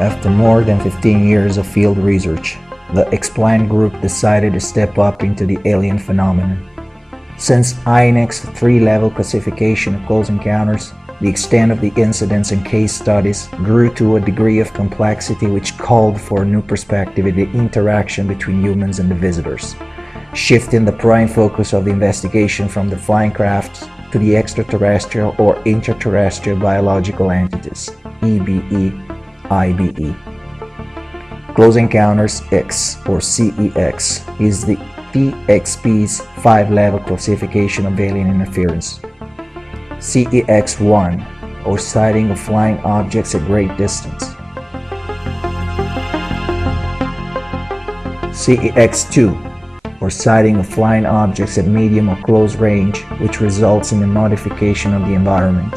After more than 15 years of field research, the Explain group decided to step up into the alien phenomenon. Since INEC's three-level classification of close encounters, the extent of the incidents and case studies grew to a degree of complexity which called for a new perspective in the interaction between humans and the visitors, shifting the prime focus of the investigation from the flying crafts to the extraterrestrial or interterrestrial biological entities, EBE, IBE. Close Encounters X, or CEX, is the TXP's 5-level classification of alien interference. CEX-1, or sighting of flying objects at great distance. CEX-2, or sighting of flying objects at medium or close range, which results in the modification of the environment.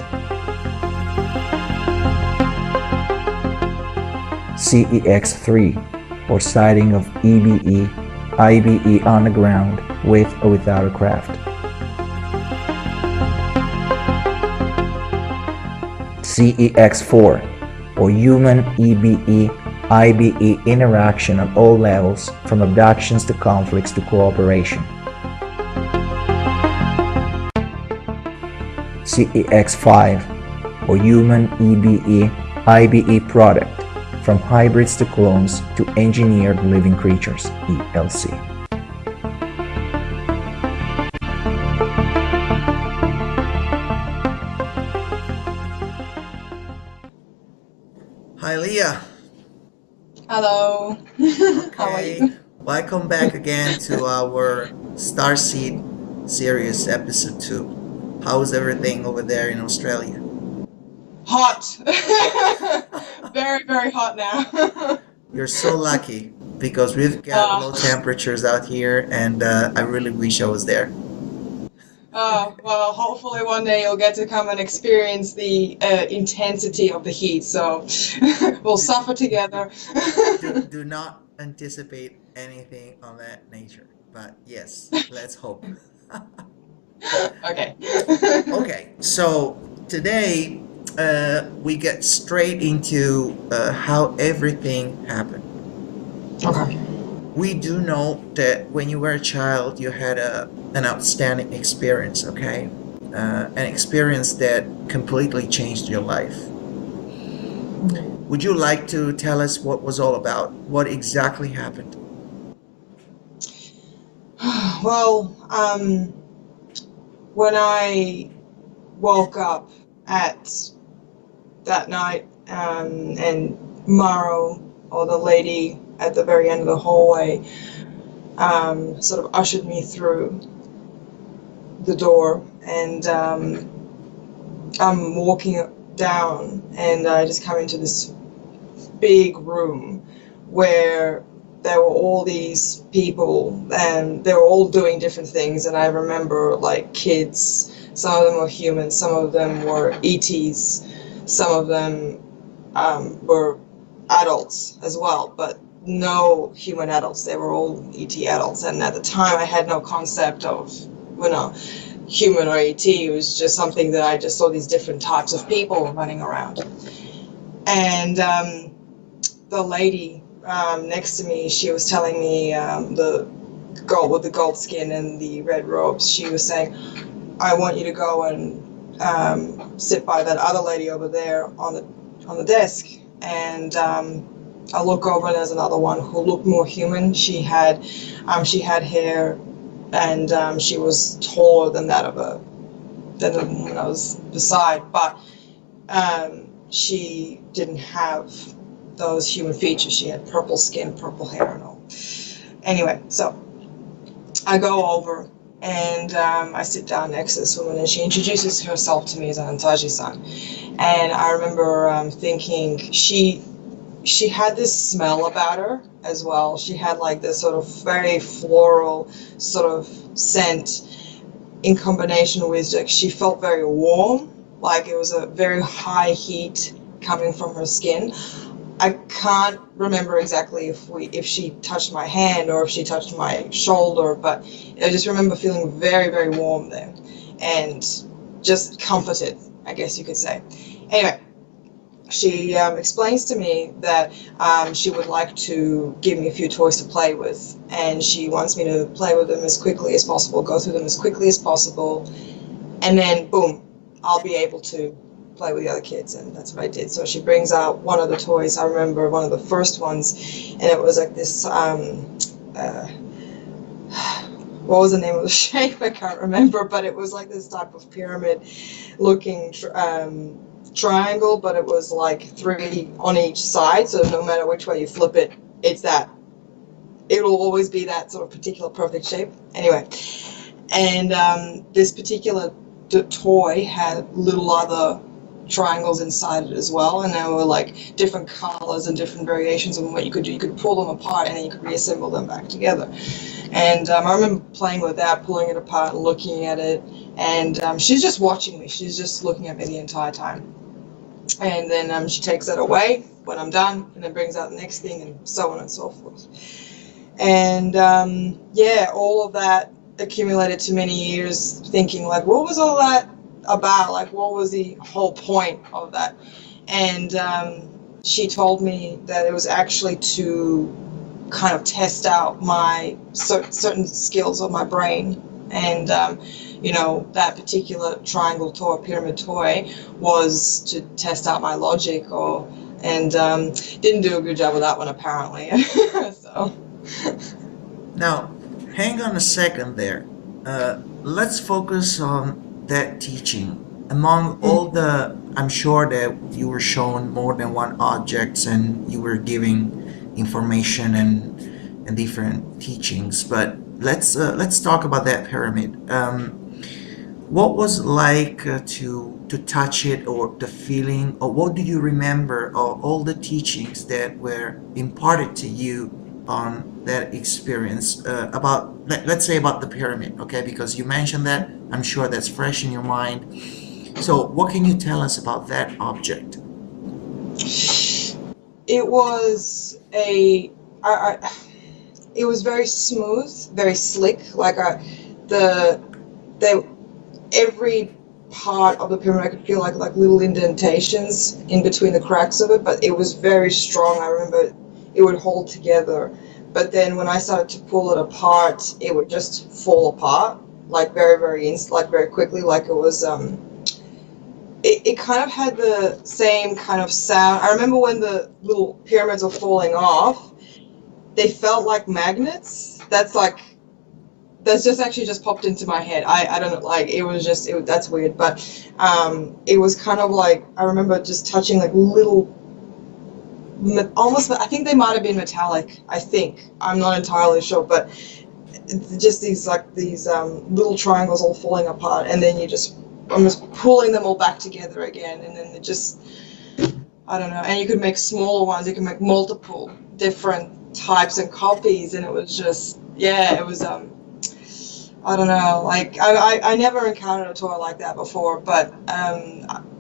CEX-3, or sighting of EBE, IBE on the ground, with or without a craft. CEX-4, or human EBE, IBE interaction on all levels, from abductions to conflicts to cooperation. CEX-5, or human EBE, IBE product, from hybrids to clones to engineered living creatures, ELC. Hi, Leah. Hello. How are Okay, you? welcome back again to our Starseed series, episode 2. How's everything over there in Australia? Hot. Very, very hot now. You're so lucky because we've got uh, low temperatures out here, and I really wish I was there. well, hopefully one day you'll get to come and experience the intensity of the heat, so we'll suffer together. Do not anticipate anything on that nature, but yes, let's hope. Okay. Okay, so today we get straight into how everything happened. Okay. We do know that when you were a child, you had an outstanding experience, okay? An experience that completely changed your life. Would you like to tell us what was all about? What exactly happened? Well, when I woke up at that night, and Maro, or the lady at the very end of the hallway, sort of ushered me through the door, and I'm walking down, and I just come into this big room where there were all these people, and they were all doing different things. And I remember, like, kids. Some of them were humans, some of them were ETs, some of them were adults as well, but no human adults. They were all ET adults. And at the time, I had no concept of, human or ET. It was just something that I just saw these different types of people running around. And the lady next to me, she was telling me, the girl with the gold skin and the red robes, she was saying, I want you to go and sit by that other lady over there on the desk. And I look over, and there's another one who looked more human. She had hair, and she was taller than than the woman I was beside, but she didn't have those human features. She had purple skin, purple hair, and all. Anyway, so I go over, and I sit down next to this woman, and she introduces herself to me as Antaji-san. And I remember thinking she had this smell about her as well. She had like this sort of very floral sort of scent, in combination with, like, she felt very warm, like it was a very high heat coming from her skin. I can't remember exactly if she touched my hand or if she touched my shoulder, but I just remember feeling very, very warm there, and just comforted, I guess you could say. Anyway, she explains to me that she would like to give me a few toys to play with, and she wants me to play with them as quickly as possible, go through them as quickly as possible, and then boom, I'll be able to play with the other kids. And that's what I did. So she brings out one of the toys. I remember one of the first ones, and it was like this what was the name of the shape? I can't remember, but it was like this type of pyramid looking triangle, but it was like 3 on each side, so no matter which way you flip it, it'll always be that sort of particular perfect shape. Anyway, and this particular toy had little other triangles inside it as well, and they were like different colors and different variations of what you could do. You could pull them apart and then you could reassemble them back together. And I remember playing with that, pulling it apart and looking at it, and she's just watching me. She's just looking at me the entire time. And then she takes that away when I'm done, and then brings out the next thing, and so on and so forth. And yeah, all of that accumulated to many years thinking, like, what was all that about? Like, what was the whole point of that? And she told me that it was actually to kind of test out my certain skills of my brain. And you know, that particular triangle toy, pyramid toy, was to test out my logic, and didn't do a good job with that one apparently. So Now, hang on a second there. Let's focus on that teaching. Among all the, I'm sure that you were shown more than one objects and you were giving information and different teachings. But let's talk about that pyramid. What was it like to touch it, or the feeling, or what do you remember of all the teachings that were imparted to you on that experience, about, let's say, about the pyramid, okay? Because you mentioned that, I'm sure that's fresh in your mind. So what can you tell us about that object? it was it was very smooth, very slick. Like every part of the pyramid I could feel like little indentations in between the cracks of it, but it was very strong. I remember it would hold together, but then when I started to pull it apart, it would just fall apart, like very quickly. Like it was it kind of had the same kind of sound. I remember when the little pyramids were falling off, they felt like magnets. That's just actually just popped into my head. I don't know, like that's weird, but it was kind of like, I remember just touching like little, almost, I think they might have been metallic. I think, I'm not entirely sure, but just these little triangles all falling apart, and then I'm just pulling them all back together again, and then it just, I don't know. And you could make smaller ones. You could make multiple different types and copies, and it was just, yeah, it was I don't know, like I never encountered a toy like that before, but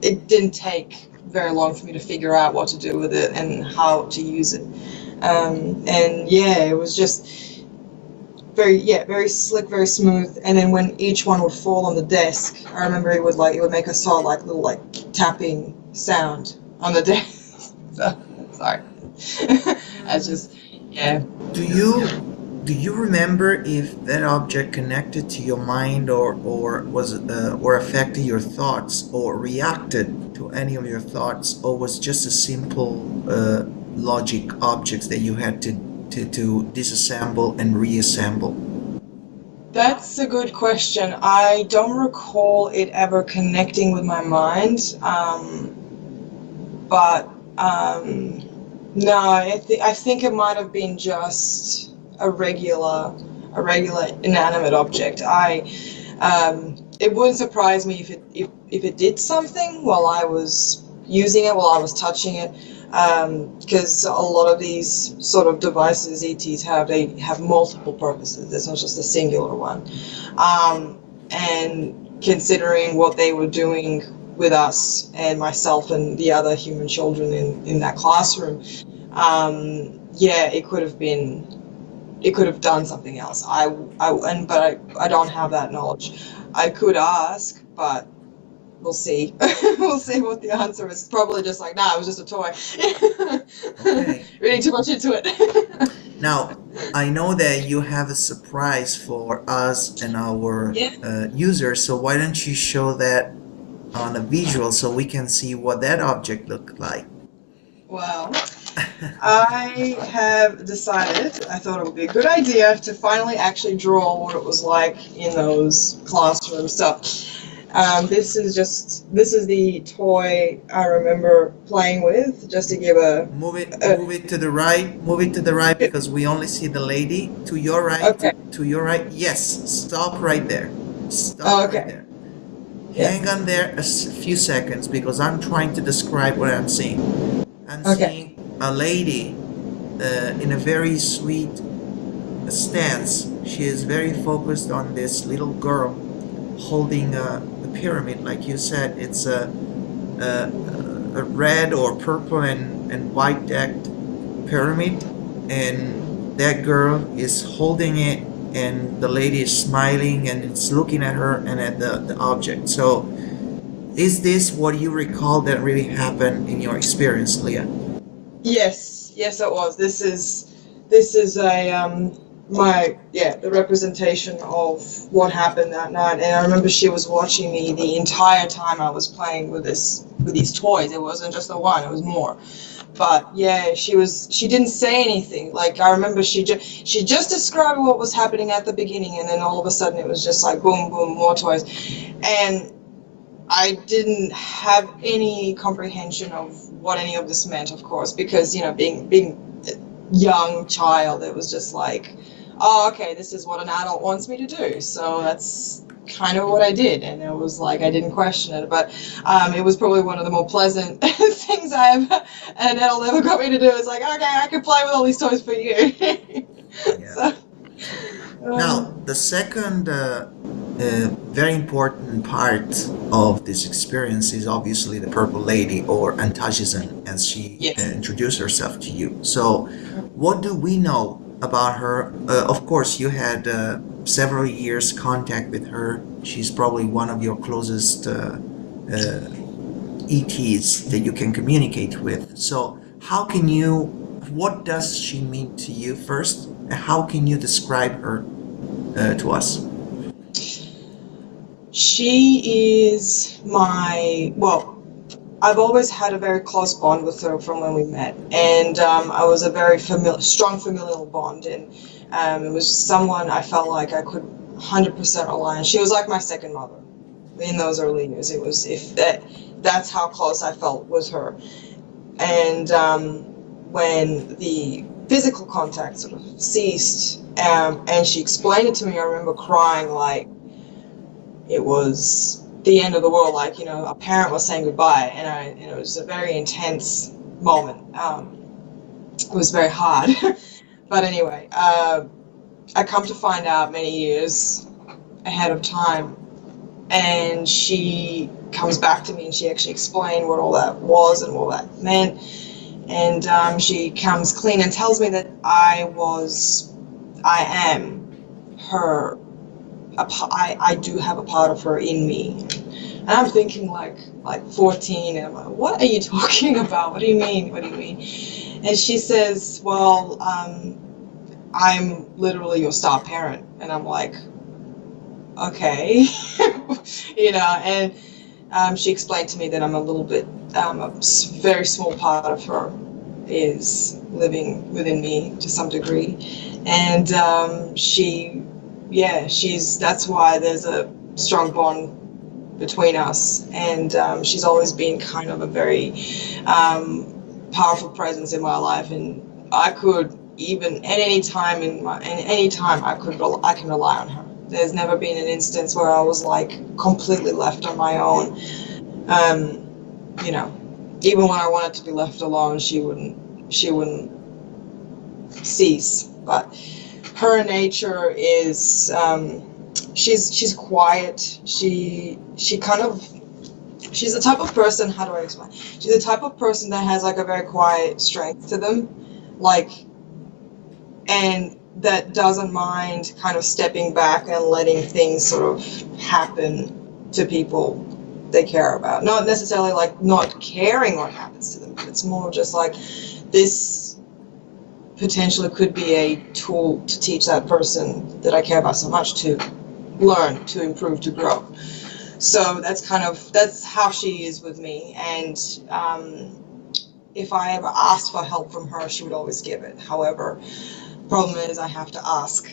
it didn't take very long for me to figure out what to do with it and how to use it. And yeah, it was just very slick, very smooth. And then when each one would fall on the desk, I remember it would make a sort of like little like tapping sound on the desk. So sorry. That's just, yeah. Do you remember if that object connected to your mind, or was it, or affected your thoughts, or reacted to any of your thoughts, or was just a simple logic objects that you had to disassemble and reassemble? That's a good question. I don't recall it ever connecting with my mind, but no, I think it might have been just a regular inanimate object. It wouldn't surprise me if it did something while I was using it, while I was touching it, because a lot of these sort of devices ETs they have multiple purposes. It's not just a singular one. And considering what they were doing with us and myself and the other human children in that classroom, yeah, it could have done something else. But I don't have that knowledge. I could ask, but we'll see. We'll see what the answer is. Probably just like, nah, it was just a toy. Okay. Reading too much into it. Now, I know that you have a surprise for us and our Yeah. users, so why don't you show that on a visual so we can see what that object looked like? Well, I have decided, I thought it would be a good idea to finally actually draw what it was like in those classrooms. So, this is the toy I remember playing with, just to give Move it to the right, move it to the right because we only see the lady. To your right, okay, to your right. Yes, stop right there. Stop right okay, there. yeah, Hang on there a few seconds because I'm trying to describe what I'm seeing. I'm okay, seeing a lady in a very sweet stance. She is very focused on this little girl holding a pyramid, like you said. It's a, a red or purple and white decked pyramid, and that girl is holding it, and the lady is smiling and it's looking at her and at the object. So, is this what you recall that really happened in your experience, Leah? yes, it was. This is a the representation of what happened that night. And I remember she was watching me the entire time I was playing with these toys. It wasn't just the one; it was more. But yeah, she didn't say anything. Like, I remember she just described what was happening at the beginning, and then all of a sudden it was just like boom, boom, more toys. And I didn't have any comprehension of what any of this meant, of course, because, being a young child, it was just like, oh, okay, this is what an adult wants me to do. So that's kind of what I did, and it was like I didn't question it. But it was probably one of the more pleasant things an adult ever got me to do. It's like, okay, I can play with all these toys for you. Yeah. So, Now, the second very important part of this experience is obviously the Purple Lady, or Antajizen, as she yes. introduced herself to you. So, what do we know about her? Of course, you had several years contact with her. She's probably one of your closest ETs that you can communicate with. So, what does she mean to you first? And how can you describe her to us? She is well, I've always had a very close bond with her from when we met, and I was a very strong familial bond, and it was someone I felt like I could 100% rely on. She was like my second mother in those early years. It was if that's how close I felt with her, and when the physical contact sort of ceased, and she explained it to me, I remember crying like it was the end of the world, like, a parent was saying goodbye, and it was a very intense moment. It was very hard. But anyway, I come to find out many years ahead of time, and she comes back to me and she actually explained what all that was and what that meant. And she comes clean and tells me that I am her. I do have a part of her in me. And I'm thinking like 14, and I'm like, what are you talking about? What do you mean? What do you mean? And she says, well, I'm literally your star parent. And I'm like, okay. And she explained to me that I'm a little bit, a very small part of her is living within me to some degree. And that's why there's a strong bond between us. And she's always been kind of a very powerful presence in my life. And I could even at any time I can rely on her. There's never been an instance where I was like completely left on my own. Even when I wanted to be left alone, she wouldn't cease. But her nature is she's quiet. She's the type of person, how do I explain? She's the type of person that has like a very quiet strength to them, like, and that doesn't mind kind of stepping back and letting things sort of happen to people they care about. Not necessarily like not caring what happens to them, but it's more just like this potentially could be a tool to teach that person that I care about so much to learn, to improve, to grow. So that's how she is with me. And if I ever asked for help from her, she would always give it. However, problem is I have to ask.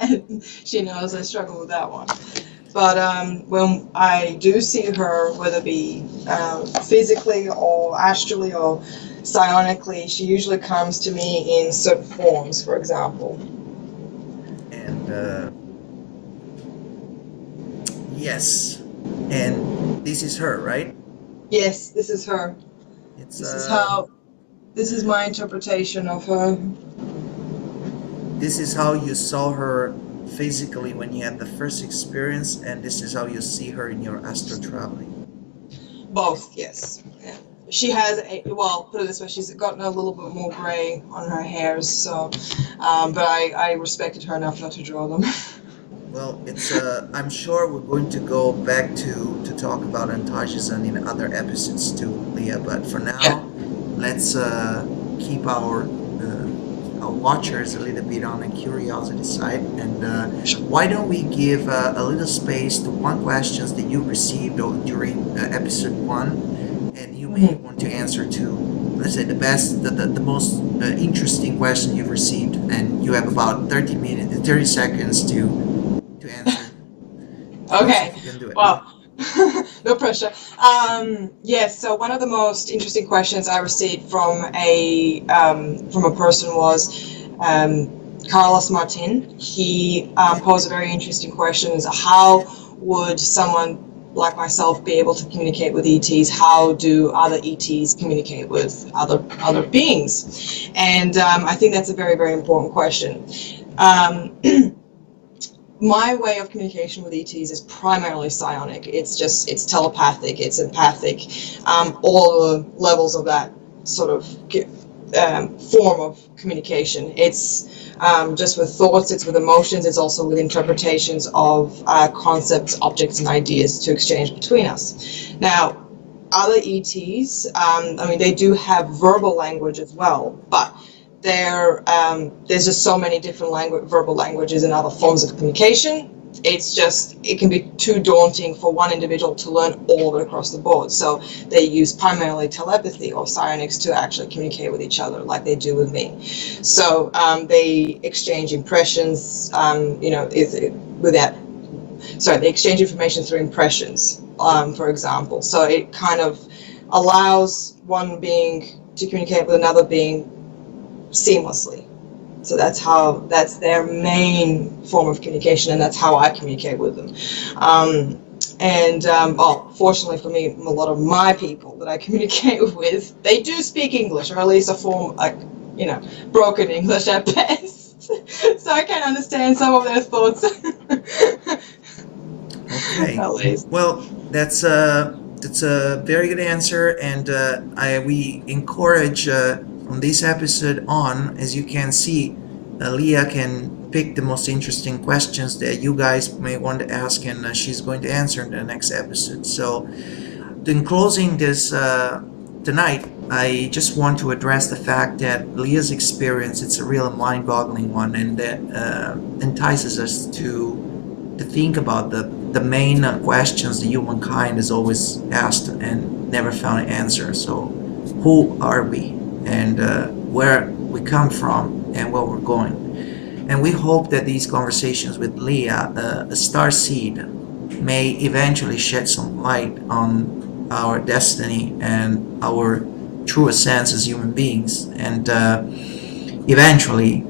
And she knows I struggle with that one. But when I do see her, whether it be physically or astrally or psionically, she usually comes to me in certain forms, for example. And yes, and this is her, right? Yes, this is her. It's This is my interpretation of her. this is how you saw her physically when you had the first experience, and this is how you see her in your astral traveling. Both, yes. Yeah. She has well, put it this way, she's gotten a little bit more gray on her hairs, so, but I respected her enough not to draw them. Well, it's I'm sure we're going to go back to talk about Antages in other episodes too, Leah. But for now, Yeah. let's keep our watchers a little bit on the curiosity side, and why don't we give a little space to one questions that you received during episode 1, and you may want to answer to, let's say, the most interesting question you've received, and you have about 30 seconds to answer. Okay. You can do it. Well, no pressure. Yes. So one of the most interesting questions I received from a person was Carlos Martin. He posed a very interesting question: is how would someone like myself be able to communicate with ETs? How do other ETs communicate with other beings? And I think that's a very, very important question. My way of communication with ETs is primarily psionic. It's telepathic, it's empathic, all the levels of that sort of form of communication. It's just with thoughts, it's with emotions, it's also with interpretations of concepts, objects, and ideas to exchange between us. Now, other ETs, they do have verbal language as well, but there's just so many different verbal languages and other forms of communication. It can be too daunting for one individual to learn all of it across the board. So they use primarily telepathy or psionics to actually communicate with each other, like they do with me. So they exchange impressions, they exchange information through impressions, for example. So it kind of allows one being to communicate with another being seamlessly. So that's their main form of communication, and that's how I communicate with them. Fortunately for me, a lot of my people that I communicate with, they do speak English, or at least a form, broken English at best. So I can understand some of their thoughts. Okay. At least. Well, that's a very good answer, and we encourage from this episode on, as you can see, Leah can pick the most interesting questions that you guys may want to ask, and she's going to answer in the next episode. So, in closing this tonight, I just want to address the fact that Leah's experience, it's a real mind-boggling one, and that entices us to think about the main questions the humankind has always asked and never found an answer. So, who are we, and where we come from, and where we're going? And we hope that these conversations with Leah, a Starseed, may eventually shed some light on our destiny and our true essence as human beings, and eventually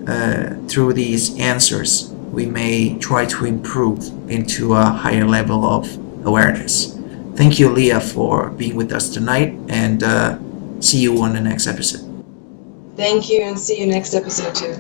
through these answers we may try to improve into a higher level of awareness. Thank you, Leah, for being with us tonight, and see you on the next episode. Thank you, and see you next episode too.